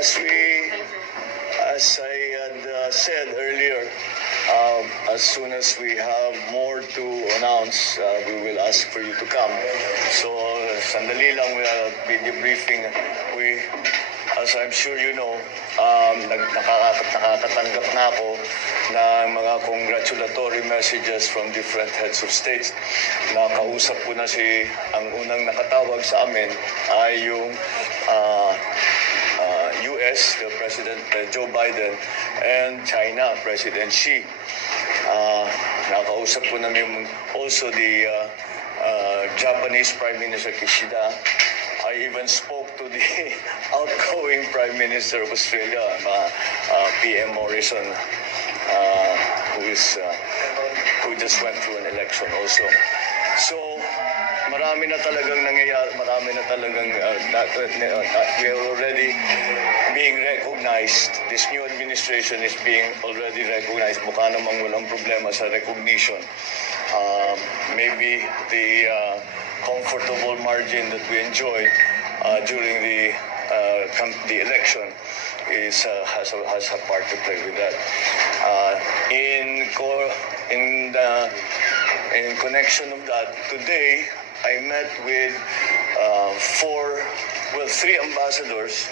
As I had said earlier, as soon as we have more to announce, we will ask for you to come. So, sandali lang, we are video briefing. As I'm sure you know, nakakatanggap na ako ng mga congratulatory messages from different heads of states. Nakausap ko na ang unang nakatawag sa amin ay yung US, the President Joe Biden, and China, President Xi. Nakausap ko namin also the Japanese Prime Minister Kishida. I even spoke to the outgoing Prime Minister of Australia, PM Morrison, who just went through an election also. So, marami na talagang nangyayari, marami na talagang we are already being recognized. This new administration is being already recognized. Mukha namang walang problema sa recognition. Maybe the comfortable margin that we enjoyed during the election has a part to play with that. In connection of that, today I met with three ambassadors.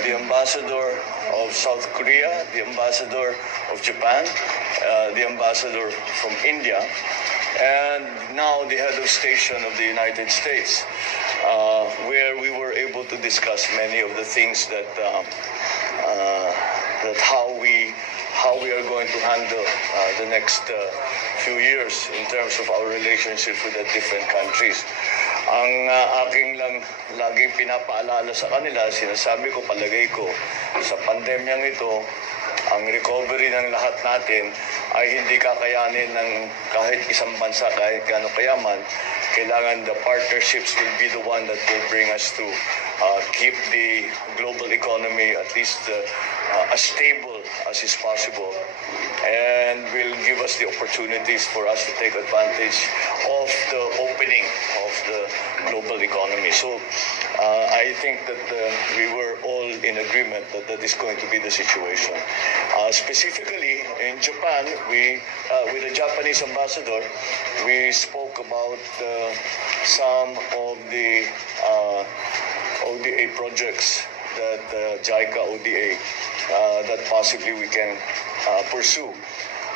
The ambassador of South Korea, the ambassador of Japan, the ambassador from India, and now the head of station of the United States, where we were able to discuss many of the things that how we are going to handle the next few years in terms of our relationships with the different countries. Ang aking lang laging pinapaalala sa kanila, sinasabi ko, palagay ko, sa pandemyang ito, ang recovery ng lahat natin ay hindi kakayanin ng kahit isang bansa, kahit gaano kayaman. Kailangan the partnerships will be the one that will bring us to keep the global economy at least as stable as is possible, and will give us the opportunities for us to take advantage of the opening of the global economy. So I think that we were all in agreement that that is going to be the situation. Specifically in Japan, with the Japanese ambassador, we spoke about some of the ODA projects that JICA ODA that possibly we can pursue.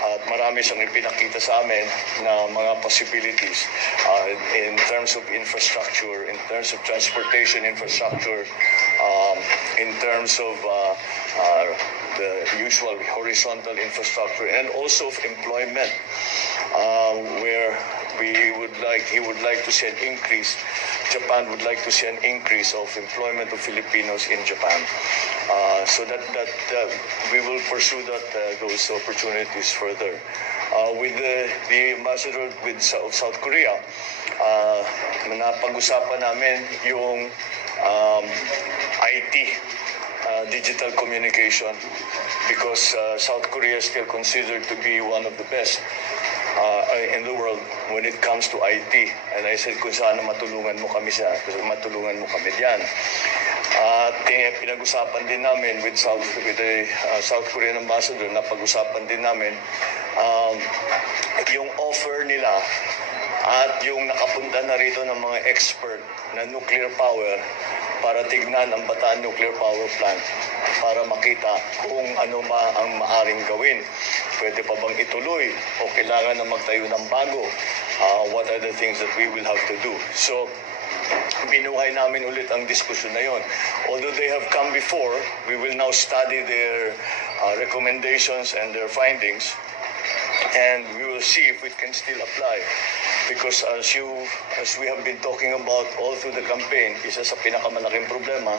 At marami siyang ipinakita sa amin na mga possibilities in terms of infrastructure, in terms of transportation infrastructure, in terms of the usual horizontal infrastructure, and also of employment, where he would like to see an increase. Japan would like to see an increase of employment of Filipinos in Japan. So that we will pursue those opportunities further. With the ambassador of South Korea, napag-usapan namin yung IT, digital communication, because South Korea is still considered to be one of the best in the world when it comes to IT. And I said, kung sana matulungan mo kami diyan. At pinag-usapan din namin with the South Korean ambassador, napag-usapan din namin yung offer nila at yung nakapunta na rito ng mga expert na nuclear power para tignan ang Bataan Nuclear Power Plant para makita kung ano ang maaring gawin. Pwede pa bang ituloy o kailangan na magtayo ng bago? What are the things that we will have to do? So, binuhay namin ulit ang diskusyon na yon. Although they have come before, we will now study their recommendations and their findings, and we will see if it can still apply. Because as we have been talking about all through the campaign, isa sa pinakamalaking problema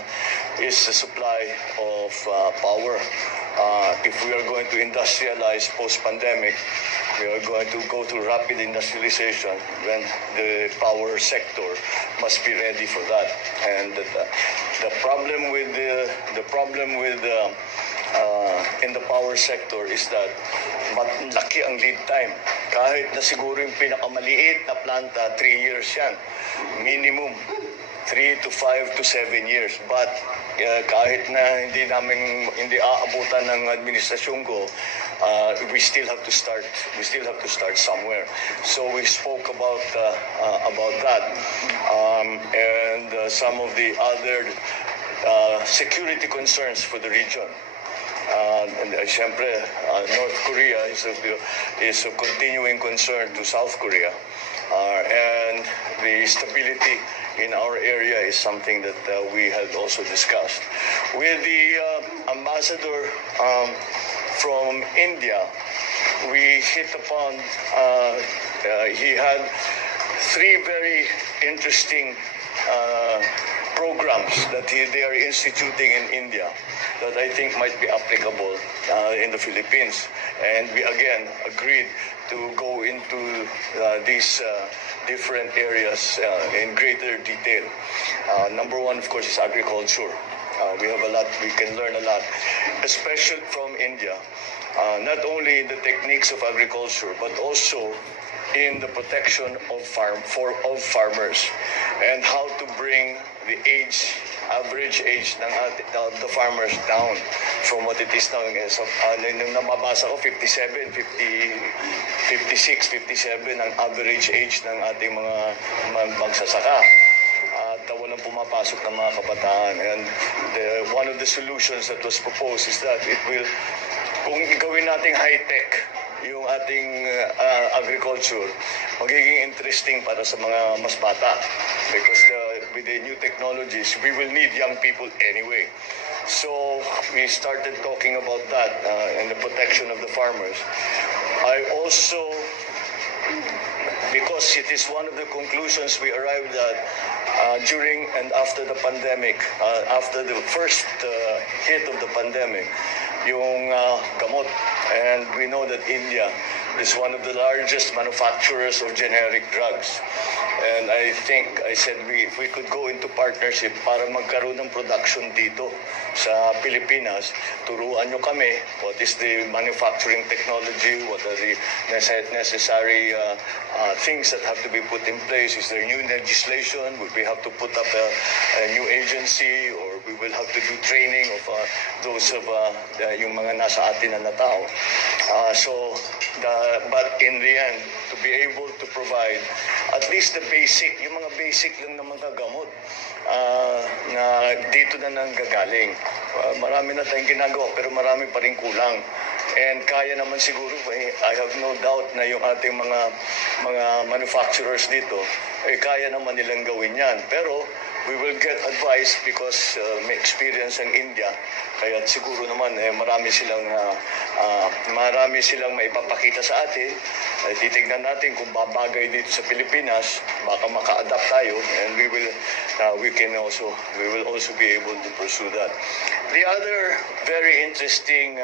is the supply of power. If we are going to industrialize post-pandemic, we are going to go through rapid industrialization, when the power sector must be ready for that. And the problem with in the power sector is that laki ang lead time. Kahit na siguro yung pinakamaliit na planta, 3 years yan, minimum. 3 to 5 to 7 years. But kahit na hindi aabutan ng administrasyon ko, we still have to start somewhere. So we spoke about that, and some of the other security concerns for the region. Siyempre, North Korea is a continuing concern to South Korea, and the stability in our area is something that we had also discussed. With the ambassador from India, we hit upon, he had three very interesting programs that they are instituting in India that I think might be applicable in the Philippines. And we again agreed to go into these different areas in greater detail. Number one, of course, is agriculture. We have a lot, we can learn a lot, especially from India. Not only the techniques of agriculture, but also in the protection of farmers, and how to bring the average age of the farmers down from what it is now. Nung nababasa ko, 57, 56, 57 ang average age ng ating mga magsasaka. At walang pumapasok ng mga kabataan. And one of the solutions that was proposed is that it will, kung gawin nating high-tech yung ating agriculture, magiging interesting para sa mga mas bata. Because with the new technologies, we will need young people anyway. So we started talking about that and the protection of the farmers. I also, because it is one of the conclusions we arrived at during and after the pandemic, after the first hit of the pandemic, yung gamot. And we know that India is one of the largest manufacturers of generic drugs. And I think, I said, if we could go into partnership para magkaroon ng production dito sa Pilipinas, turuan nyo kami what is the manufacturing technology, what are the necessary things that have to be put in place. Is there new legislation? Would we have to put up a new agency, or we will have to do training of those of yung mga nasa atin na tao. But in the end, to be able to provide at least the basic, yung mga basic lang na mga gamot na dito na nanggagaling. Marami na tayong ginagawa, pero marami pa rin kulang. And kaya naman siguro, I have no doubt na yung ating mga manufacturers dito, kaya naman nilang gawin yan. Pero we will get advice because may experience ang India. Kaya siguro naman marami silang maipapakita sa atin. Titignan natin kung babagay dito sa Pilipinas, baka maka-adapt tayo, and we will also be able to pursue that. The other very interesting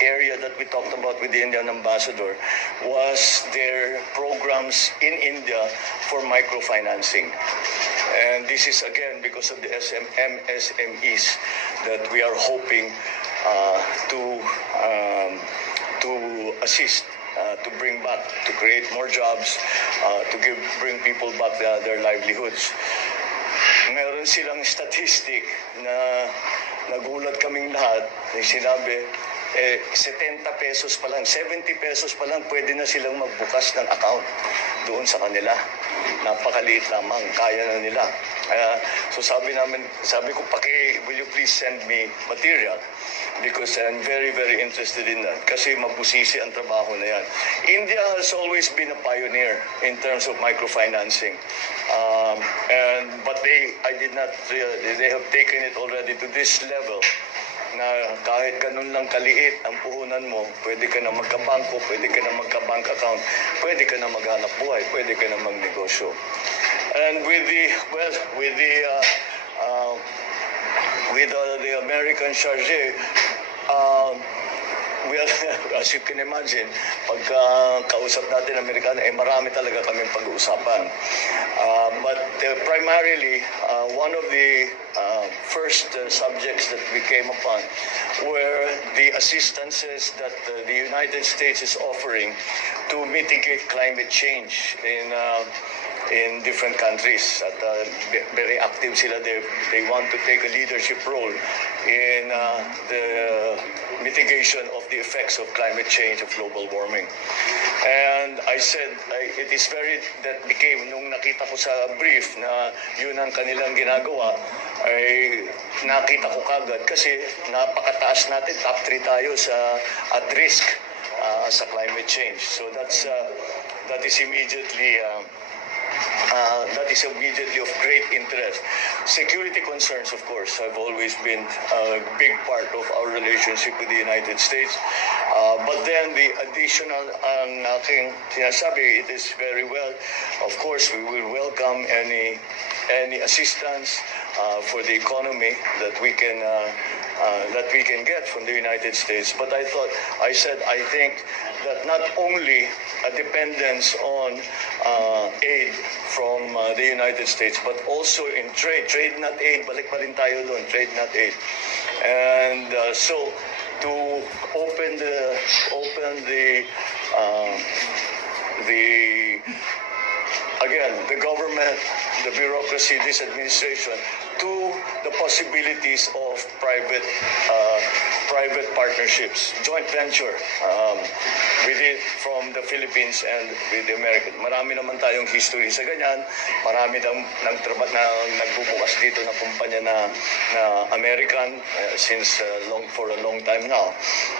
area that we talked about with the Indian ambassador was their programs in India for microfinancing. And this is again because of the MSMEs that we are hoping to assist, to bring back, to create more jobs, to bring people back their livelihoods. Meron silang statistic na nagulat kaming lahat, sinabi, 70 pesos pa lang, 70 pesos pa lang, pwede na silang magbukas ng account doon sa kanila. Napakaliit lamang, kaya na nila. So sabi ko, will you please send me material? Because I'm very, very interested in that. Kasi mabusisi ang trabaho na yan. India has always been a pioneer in terms of microfinancing. But they have taken it already to this level na kahit ganun lang kaliit ang puhunan mo, pwede ka na magkabangko, pwede ka na magka-bank account, pwede ka na maghanap buhay, pwede ka na magnegosyo. And with the American charge, as you can imagine, pagka kausap natin Amerikano, marami talaga kaming pag-uusapan. But primarily, one of the first subjects that we came upon were the assistances that the United States is offering to mitigate climate change in different countries. At very active sila. They want to take a leadership role in the mitigation of the effects of climate change, of global warming. And I said, it is that became, nung nakita ko sa brief na yun ang kanilang ginagawa, ay nakita ko kagad kasi napakataas natin, top 3 tayo sa at risk sa climate change. So that is immediately of great interest. Security concerns, of course, have always been a big part of our relationship with the United States. But then the additional aking sinasabi, it is very well, of course, we will welcome any assistance for the economy that we can get from the United States. But I think that not only a dependence on aid from the United States, but also in trade not aid, balik pa rin tayo doon, trade not aid. And so to open the again, the government, the bureaucracy, this administration, to the possibilities of private partnerships, joint venture from the Philippines and with the American. Marami naman tayong history sa ganyan. Marami nagbubukas dito na kumpanya na American for a long time now.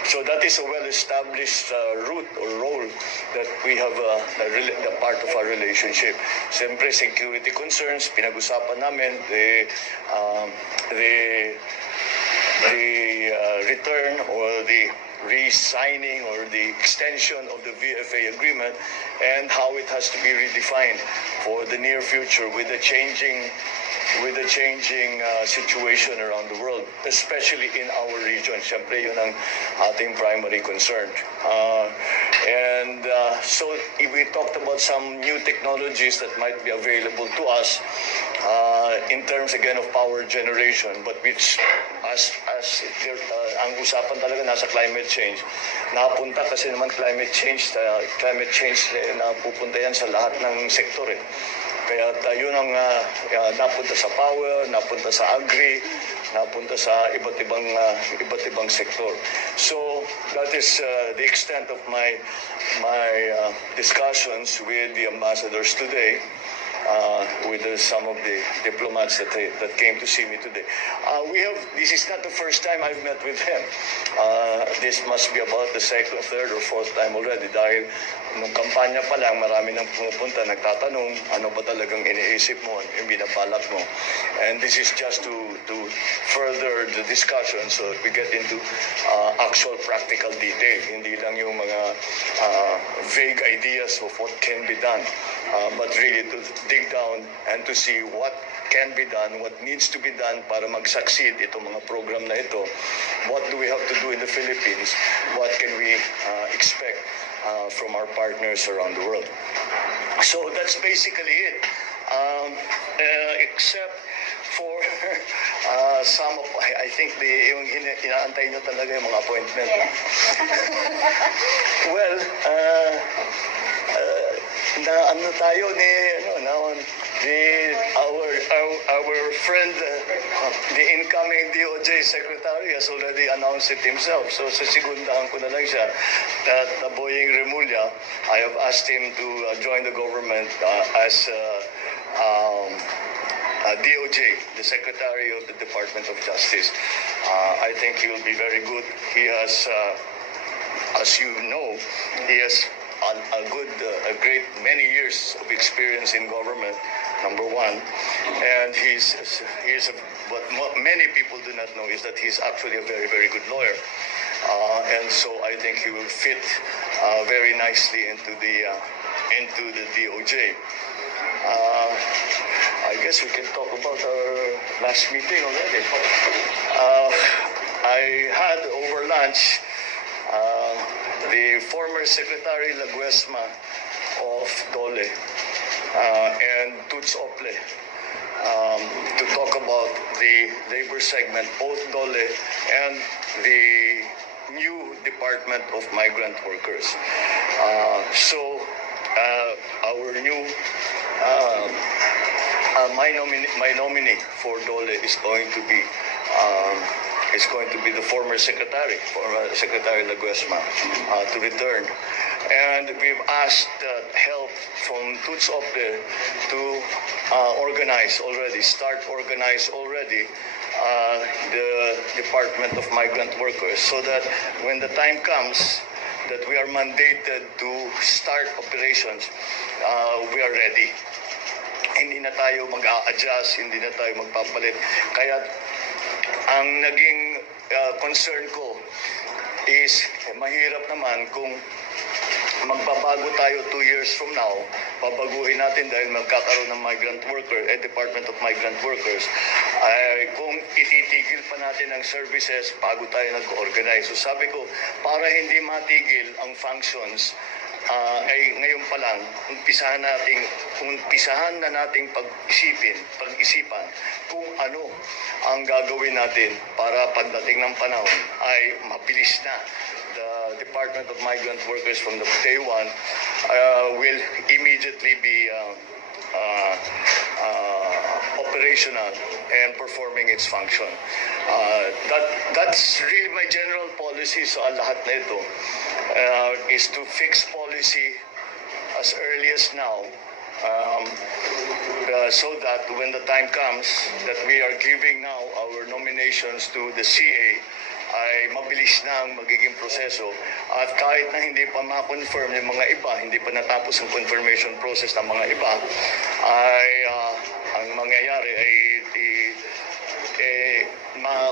So that is a well-established route or role that we have the part of our relationship. Siyempre, security concerns, pinag-usapan namin the return or the re-signing or the extension of the VFA agreement and how it has to be redefined for the near future with the changing situation around the world, especially in our region. Siyempre, yun ang ating primary concern. So we talked about some new technologies that might be available to us in terms again of power generation, but which ang usapan talaga nasa climate change. Napunta kasi naman climate change na pupunta yan sa lahat ng sektor eh. Kaya yun ang napunta sa power, napunta sa agri, napunta sa iba't ibang sektor. So that is the extent of my discussions with the ambassadors today. With some of the diplomats that came to see me today. This is not the first time I've met with them. This must be about the second, third, or fourth time already dahil nung kampanya pa lang, marami nang pumupunta, nagtatanong, ano ba talagang iniisip mo, yung binabalak mo. And this is just to further the discussion so that we get into actual practical detail. Hindi lang yung mga vague ideas of what can be done, but really to dig down and to see what can be done, what needs to be done para mag-succeed itong mga program na ito. What do we have to do in the Philippines? What can we expect from our partners around the world? So that's basically it. Except for some of, I think yung inaantay nyo talaga yung mga appointment. Well, na ano tayo ni our friend, the incoming DOJ secretary has already announced it himself. So sa segundahan ko na lang siya that Boying Remulla, I have asked him to join the government as DOJ, the Secretary of the Department of Justice. I think he will be very good. He has, as you know, he has a great many years of experience in government, number one, and what many people do not know is that he's actually a very, very good lawyer, and so I think he will fit very nicely into the DOJ. I guess we can talk about our last meeting already. I had over lunch the former Secretary Laguesma of Dole and Tuts Ople to talk about the labor segment, both Dole and the new Department of Migrant Workers. So our new my nominee for Dole is going to be the former Secretary Laguesma, to return. And we've asked help from Tuts Opde to organize already the Department of Migrant Workers, so that when the time comes that we are mandated to start operations, we are ready. Hindi na tayo mag-a-adjust, hindi na tayo magpapalit. Kaya ang naging concern ko is mahirap naman kung magbabago tayo 2 years from now, babaguhin natin dahil magkakaroon ng Department of Migrant Workers. Kung ititigil pa natin ang services bago tayo nag-organize. So sabi ko, para hindi matigil ang functions, ay ngayon pa lang, umpisahan na nating pag-isipan kung ano ang gagawin natin para pagdating ng panahon ay mabilis na. The Department of Migrant Workers from the day one will immediately be operational and performing its function. That's really my general policy sa lahat na ito, is to fix policy as early as now, so that when the time comes that we are giving now our nominations to the CA, ay mabilis na ang magiging proseso. At kahit na hindi pa ma-confirm yung mga iba, hindi pa natapos ang confirmation process ng mga iba, ay ang mangyayari ay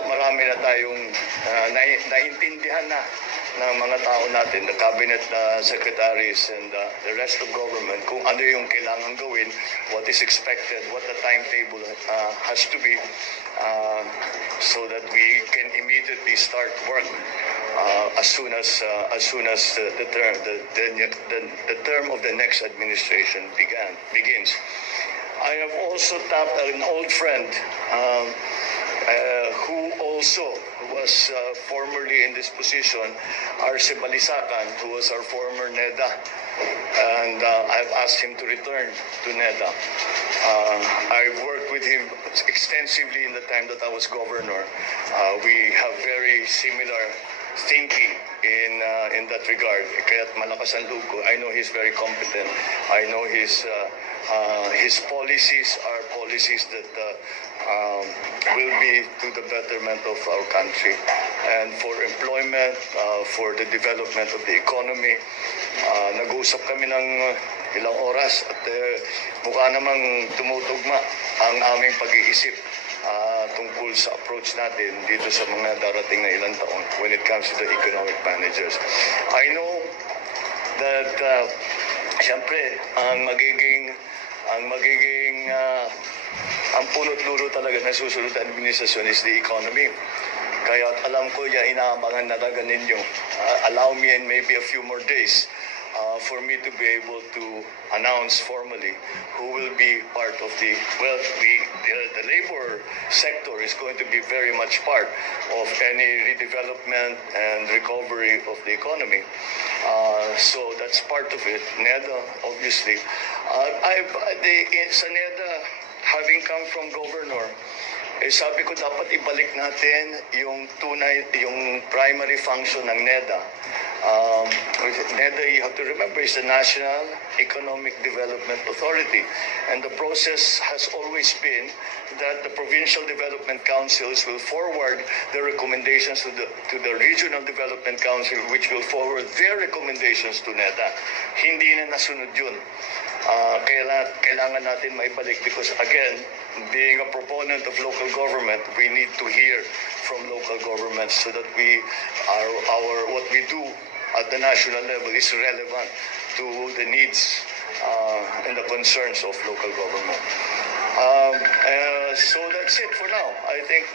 marami na tayong naintindihan na ng mga tao natin, the cabinet secretaries and the rest of government, kung ano yung kailangan gawin, what is expected, what the timetable has to be, so that we can immediately start work as soon as the term of the next administration begins. I have also tapped an old friend who also was formerly in this position, Arce Balisacan, who was our former NEDA, and I've asked him to return to NEDA. I've worked with him extensively in the time that I was governor. We have very similar thinking in that regard. Kaya't malakas ang loob ko. I know he's very competent. I know his policies are policies that will be to the betterment of our country and for employment, for the development of the economy. Nag-uusap kami ng ilang oras at mukha namang tumutugma ang aming pag-iisip tungkol sa approach natin dito sa mga darating na ilang taon when it comes to the economic managers. I know that siyempre ang punot dulo talaga ng susunod na administrasyon is the economy. Kaya alam ko yan, inaabangan na talaga ninyo. Allow me and maybe a few more days for me to be able to announce formally who will be part of the labor sector is going to be very much part of any redevelopment and recovery of the economy. So that's part of it. NEDA, obviously. Sa NEDA, having come from governor, sabi ko dapat ibalik natin yung primary function ng NEDA. NEDA, you have to remember, is the National Economic Development Authority. And the process has always been that the provincial development councils will forward their recommendations to the regional development council, which will forward their recommendations to NEDA. Hindi na nasunod yun. Kailangan natin maibalik because, again, being a proponent of local government, we need to hear from local governments so that what we do at the national level is relevant to the needs and the concerns of local government. So that's it for now. I think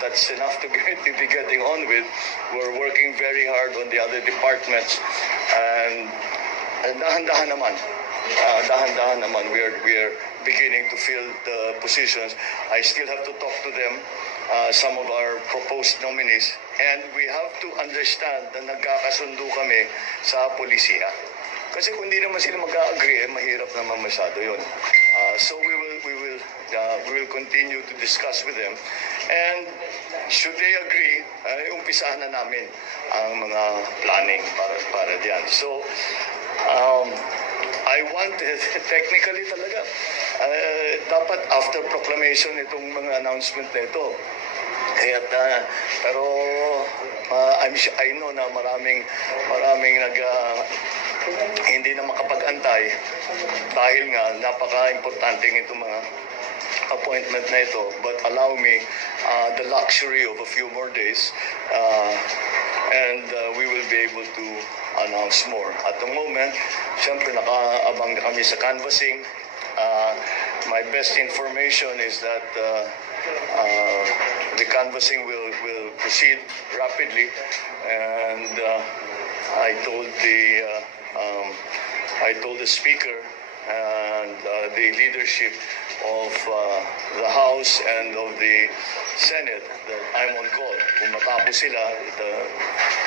that's enough to be getting on with. We're working very hard on the other departments, and dahan-dahan naman. We are beginning to fill the positions. I still have to talk to them, some of our proposed nominees, And we have to understand na nagkakasundo kami sa polisiya. Kasi kung hindi naman sila mag-agree, mahirap naman masyado yun. So we will continue to discuss with them. And should they agree, umpisahan na namin ang mga planning para diyan. So I want, technically talaga, dapat after proclamation itong mga announcement na ito. Pero I know na maraming hindi na makapag-antay dahil nga napaka-importanteng itong mga appointment na ito. But allow me the luxury of a few more days and we will be able to announce more. At the moment, siyempre nakaabang na kami sa canvassing. My best information is that the canvassing will proceed rapidly, and I told the speaker and the leadership of the House and of the Senate that I'm on call. Kung matapos sila,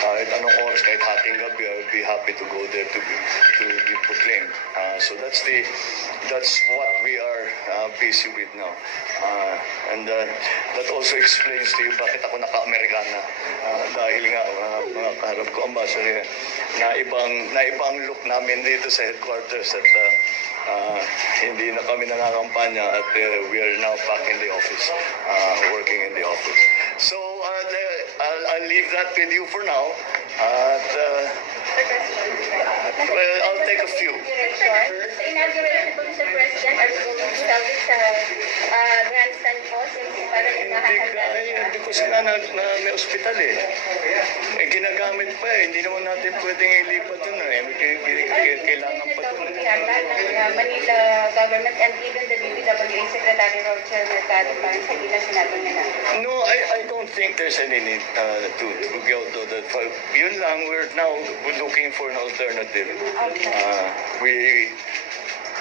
kahit anong oras, kahit hating gabi, I would be happy to go there to be proclaimed. So that's what we are busy with now. And that also explains to you bakit ako naka-Amerikana. Dahil nga, mga kaharap ko, ambassador, na ibang look namin dito sa headquarters at hindi na kami nangangampanya at we are now back in the office, working in the office. So I'll leave that with you for now. Well, I'll take a few. Sa inauguration po sa President, are you going to have it sa grandstand po since parang Hindi ko sila na may ospital eh. Ginagamit pa eh. Hindi naman natin pwedeng ilipat yun eh. Kailangan pa yun. ng Manila government and even the DPWA Secretary Roger Mercado parang sa ilang sinabi nila. No, I don't think there's any need to go to that. Yun lang, we're now looking for an alternative.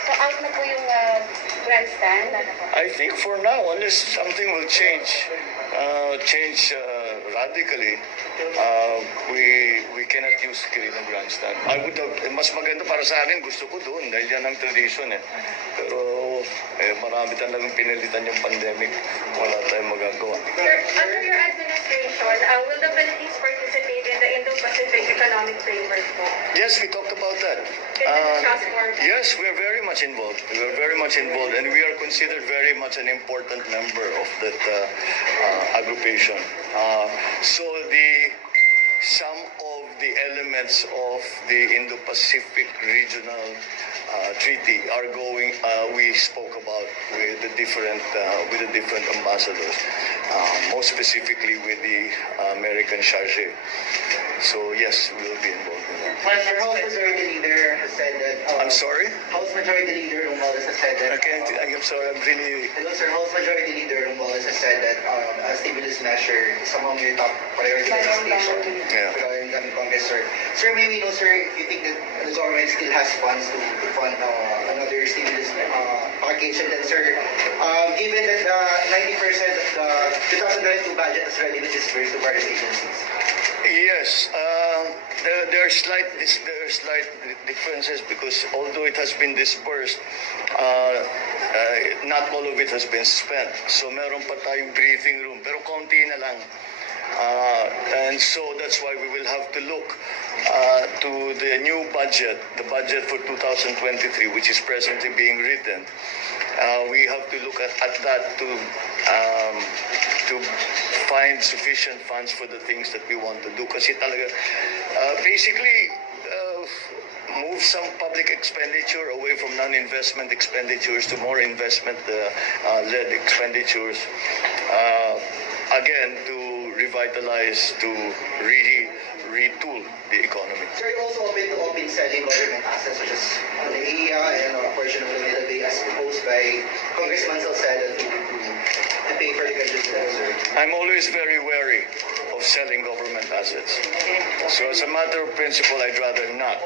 So out na po yung grandstand? I think for now, unless something will change radically, we cannot use Kirino Grandstand. Mas maganda para sa akin, gusto ko doon dahil yan ang tradition eh. Pero marami talagang pinilitan yung pandemic. Wala tayong magagawa. Sir, under your administration, will the Philippines participate in the Indo-Pacific Economic Framework po? Yes, we talked about that. Can you discuss more? Yes, we are very much involved. We are very much involved, and we are considered very much an important member of that aggregation. So some of the elements of the Indo-Pacific Regional Treaty are going. We spoke about with the different ambassadors, most specifically with the American charge. So yes, we will be involved in that. But your House Majority Leader has said that... I'm sorry? House Majority Leader Romualdez has said that... I'm sorry, I'm really... Hello, sir. House Majority Leader Romualdez has said that a stimulus measure is among your top priority legislation regarding the Congress, sir. Sir, may we know, sir, if you think that the government still has funds to fund another stimulus package? And then, sir, given that 90% of the 2022 budget has already been disbursed to various agencies. Yes, there are slight differences because although it has been disbursed, not all of it has been spent. So meron pa tayong breathing room, pero konti na lang. And so that's why we will have to look to the new budget, the budget for 2023, which is presently being written. We have to look at that to find sufficient funds for the things that we want to do. Kasi talaga, basically, move some public expenditure away from non-investment expenditures to more investment-led expenditures. Again, to revitalize, to retool the economy. Sir, you also open selling government assets such as the EIA and a portion of the Manila Bay as proposed by Congressman Salcedo to pay for the graduate debt, sir. I'm always very wary of selling government assets. So as a matter of principle, I'd rather not.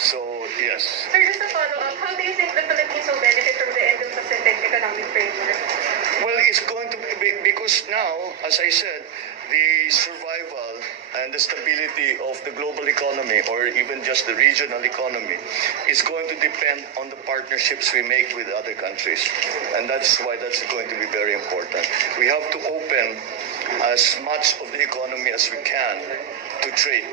So, yes. Sir, just a follow-up, how do you think the Philippines will benefit from the Indo-Pacific Economic Framework? Well, it's going to be, because now, as I said, the survival and the stability of the global economy, or even just the regional economy, is going to depend on the partnerships we make with other countries. And that's why that's going to be very important. We have to open as much of the economy as we can to trade.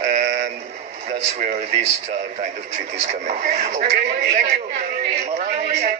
And that's where these kind of treaties come in. Okay, thank you. Maraming